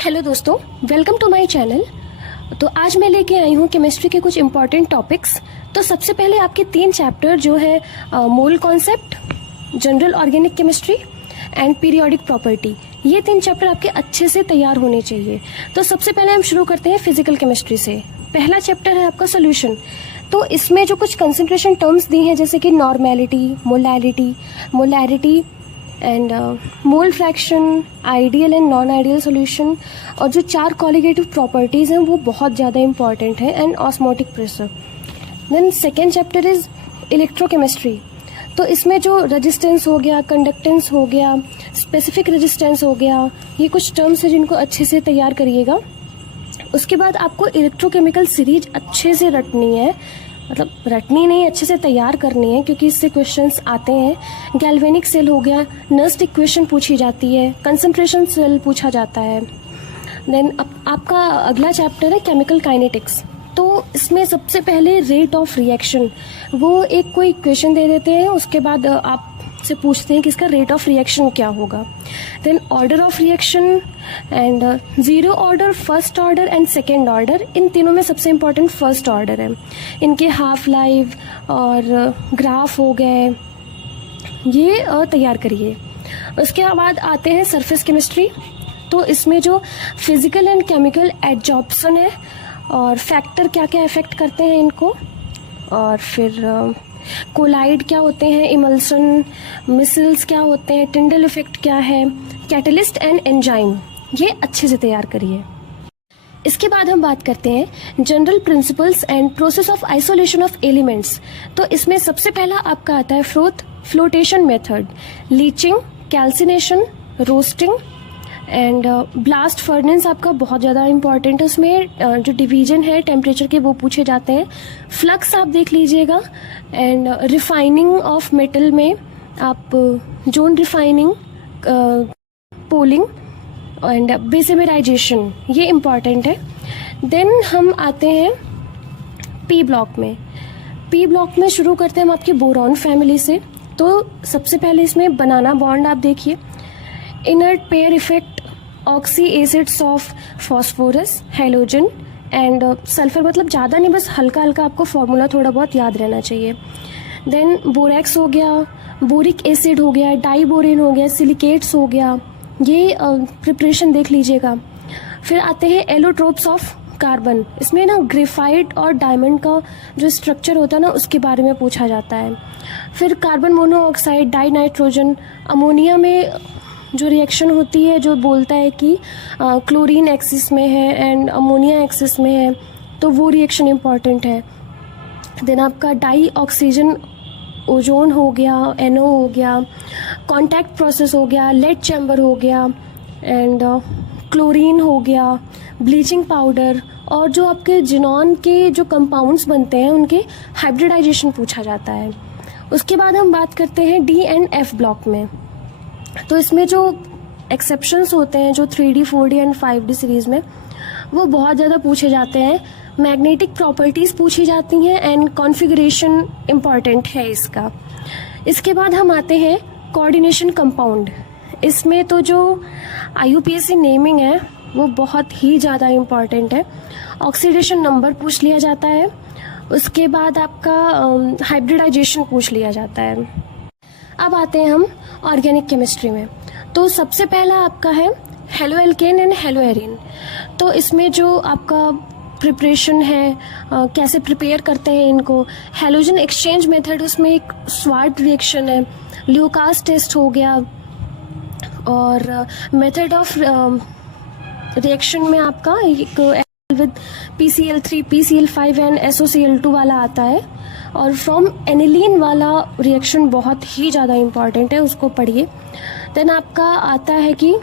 Hello दोस्तों, welcome to my channel. तो आज मैं लेके आई हूँ केमिस्ट्री के कुछ इंपॉर्टेंट टॉपिक्स। तो सबसे पहले आपके 3 चैप्टर जो है mole concept, general organic chemistry and periodic property, ये 3 चैप्टर आपके अच्छे से तैयार होने चाहिए। तो सबसे पहले हम शुरू करते हैं फिजिकल केमिस्ट्री से। पहला चैप्टर है आपका सोल्यूशन। तो इसमें जो कुछ कंसंट्रेशन टर्म्स दी हैं जैसे कि normality, molarity and mole fraction, ideal and non ideal solution, और जो 4 कॉलिगेटिव प्रॉपर्टीज़ हैं वो बहुत ज़्यादा इंपॉर्टेंट है, and osmotic pressure. Then second chapter is electrochemistry. तो इसमें जो रेजिस्टेंस हो गया, कंडक्टेंस हो गया, स्पेसिफिक रेजिस्टेंस हो गया, ये कुछ टर्म्स हैं जिनको अच्छे से तैयार करिएगा। उसके बाद आपको इलेक्ट्रोकेमिकल सीरीज अच्छे से रटनी है, मतलब रटनी नहीं, अच्छे से तैयार करनी है, क्योंकि इससे क्वेश्चंस आते हैं। गैल्वेनिक सेल हो गया, नर्स्ट इक्वेशन पूछी जाती है, कंसंट्रेशन सेल पूछा जाता है। देन आपका अगला चैप्टर है केमिकल काइनेटिक्स। तो इसमें सबसे पहले रेट ऑफ रिएक्शन, वो एक कोई इक्वेशन दे देते हैं, उसके बाद आप से पूछते हैं कि इसका रेट ऑफ रिएक्शन क्या होगा। Then order of reaction and zero order, first order and second order. इन तीनों में सबसे इम्पोर्टेंट फर्स्ट ऑर्डर है। इनके हाफ लाइफ और ग्राफ हो गए, ये तैयार करिए। उसके बाद आते हैं सरफेस केमिस्ट्री। तो इसमें जो फिजिकल एंड केमिकल एडजॉर्प्शन है और फैक्टर क्या क्या इफेक्ट करते हैं इनको, और फिर कोलाइड क्या होते हैं, इमल्सन, मिसल्स क्या होते हैं, टिंडल इफेक्ट क्या है, कैटलिस्ट एंड एंजाइम, ये अच्छे से तैयार करिए। इसके बाद हम बात करते हैं general principles and process of isolation of elements. तो इसमें सबसे पहला आपका आता है flotation method, leaching, calcination, roasting and blast furnace आपका बहुत ज़्यादा इंपॉर्टेंट है। उसमें जो डिवीजन है टेम्परेचर के वो पूछे जाते हैं। फ्लक्स आप देख लीजिएगा, एंड रिफाइनिंग ऑफ मेटल में आप zone refining, polling and Bessemerisation, ये इम्पॉर्टेंट है। देन हम आते हैं पी ब्लॉक में। पी ब्लॉक में शुरू करते हैं हम आपके बोरॉन फैमिली से। तो सबसे पहले इसमें बनाना बॉन्ड आप देखिए, inert pair effect, oxy acids of phosphorus, halogen and sulphur, मतलब ज़्यादा नहीं, बस हल्का हल्का आपको फॉर्मूला थोड़ा बहुत याद रहना चाहिए। देन बोरेक्स हो गया, बोरिक एसिड हो गया, डाइबोरेन हो गया, सिलिकेट्स हो गया, ये प्रिपरेशन देख लीजिएगा। फिर आते हैं एलोट्रोप्स ऑफ कार्बन। इसमें ना ग्रेफाइट और डायमंड का जो स्ट्रक्चर होता है ना, उसके बारे में पूछा जाता है। फिर carbon monoxide, die nitrogen, ammonia में जो रिएक्शन होती है जो बोलता है कि क्लोरीन एक्सिस में है एंड अमोनिया एक्सिस में है, तो वो रिएक्शन इम्पॉर्टेंट है। देन आपका डाई ऑक्सीजन ओजोन हो गया, NO हो गया, कॉन्टैक्ट प्रोसेस हो गया, लेड चैम्बर हो गया एंड क्लोरीन हो गया, ब्लीचिंग पाउडर, और जो आपके जिनॉन के जो कंपाउंड्स बनते हैं उनके हाइब्रिडाइजेशन पूछा जाता है। उसके बाद हम बात करते हैं D एंड F ब्लॉक में। तो इसमें जो एक्सेप्शंस होते हैं जो 3D, 4D and 5D series में, वो बहुत ज़्यादा पूछे जाते हैं। मैग्नेटिक प्रॉपर्टीज़ पूछी जाती हैं एंड कॉन्फ़िगरेशन इम्पॉर्टेंट है इसका। इसके बाद हम आते हैं कोऑर्डिनेशन कंपाउंड। इसमें तो जो IUPAC नेमिंग है वो बहुत ही ज़्यादा इम्पॉर्टेंट है। ऑक्सीडेशन नंबर पूछ लिया जाता है। उसके बाद आपका हाइब्रिडाइजेशन पूछ लिया जाता है। अब आते हैं हम ऑर्गेनिक केमिस्ट्री में। तो सबसे पहला आपका है halo alkane and hello Erin. तो इसमें जो आपका प्रिपरेशन है, कैसे प्रिपेयर करते हैं इनको, हेलोजन एक्सचेंज मेथड, उसमें एक स्वार्ट रिएक्शन है, ल्यूकास टेस्ट हो गया, और मेथड ऑफ रिएक्शन में आपका एक with PCl3, PCl5 and SOCl2 वाला आता है, और फ्रॉम एनिलीन वाला रिएक्शन बहुत ही ज़्यादा इम्पॉर्टेंट है, उसको पढ़िए। देन आपका आता है कि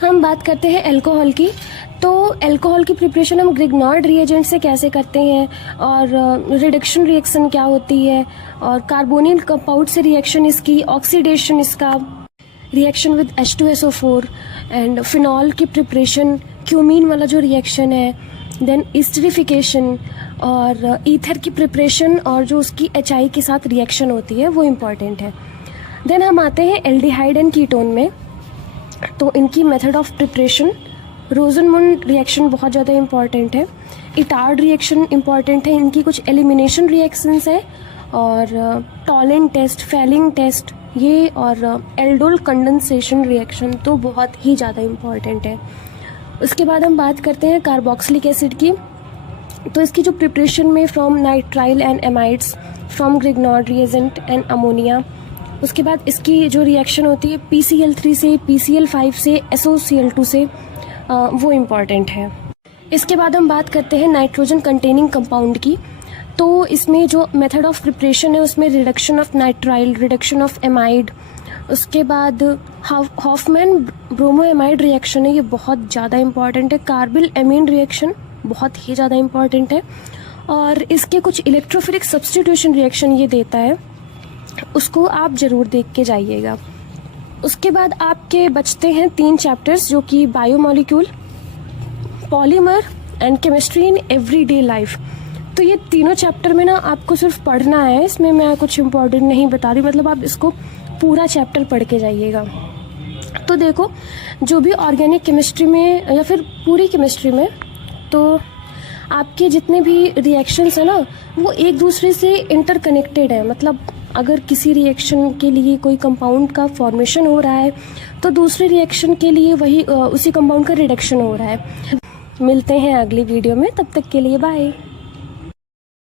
हम बात करते हैं अल्कोहल की। तो अल्कोहल की प्रिपरेशन हम ग्रिग्नॉर्ड रिएजेंट से कैसे करते हैं, और रिडक्शन रिएक्शन क्या होती है, और कार्बोनिल कंपाउंड से रिएक्शन इसकी, ऑक्सीडेशन इसका, reaction with H2SO4 and phenol की प्रिपरेशन, क्यूमीन वाला जो रिएक्शन है, देन एस्टरिफिकेशन और ईथर की प्रिपरेशन, और जो उसकी HI के साथ रिएक्शन होती है वो इम्पॉर्टेंट है। देन हम आते हैं एल्डिहाइड एंड कीटोन में। तो इनकी मेथड ऑफ प्रिपरेशन, रोजनमुंड रिएक्शन बहुत ज़्यादा इम्पॉर्टेंट है, इटार्ड रिएक्शन इम्पॉर्टेंट है, इनकी कुछ एलिमिनेशन रिएक्शंस है, और टॉलेंट टेस्ट, फेलिंग टेस्ट ये, और एल्डोल कंडेंसेशन रिएक्शन तो बहुत ही ज़्यादा इम्पॉर्टेंट है। उसके बाद हम बात करते हैं कार्बोक्सिलिक एसिड की। तो इसकी जो प्रिपरेशन में from nitrile and amides, from Grignard reagent and ammonia. उसके बाद इसकी जो रिएक्शन होती है PCl3 से, PCl5 से, SOCl2 से, वो इम्पॉर्टेंट है। इसके बाद हम बात करते हैं नाइट्रोजन कंटेनिंग कंपाउंड की। तो इसमें जो मेथड ऑफ प्रिपरेशन है उसमें reduction of nitrile, reduction of amide, उसके बाद हॉफमैन ब्रोमोएमाइड रिएक्शन है, ये बहुत ज़्यादा इम्पॉर्टेंट है। कार्बिल एमीन रिएक्शन बहुत ही ज़्यादा इम्पॉर्टेंट है, और इसके कुछ इलेक्ट्रोफिलिक सब्स्टिट्यूशन रिएक्शन ये देता है, उसको आप ज़रूर देख के जाइएगा। उसके बाद आपके बचते हैं 3 चैप्टर्स जो कि biomolecule, polymer and chemistry in everyday life. तो ये तीनों चैप्टर में ना आपको सिर्फ पढ़ना है, इसमें मैं कुछ इम्पोर्टेंट नहीं बता रही, मतलब आप इसको पूरा चैप्टर पढ़ के जाइएगा। तो देखो, जो भी ऑर्गेनिक केमिस्ट्री में या फिर पूरी केमिस्ट्री में, तो आपके जितने भी रिएक्शंस हैं ना वो एक दूसरे से इंटरकनेक्टेड है। मतलब अगर किसी रिएक्शन के लिए कोई कंपाउंड का फॉर्मेशन हो रहा है तो दूसरे रिएक्शन के लिए वही उसी कंपाउंड का रिडक्शन हो रहा है। मिलते हैं अगली वीडियो में, तब तक के लिए बाय।